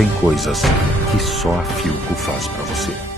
Tem coisas que só a Philco faz pra você.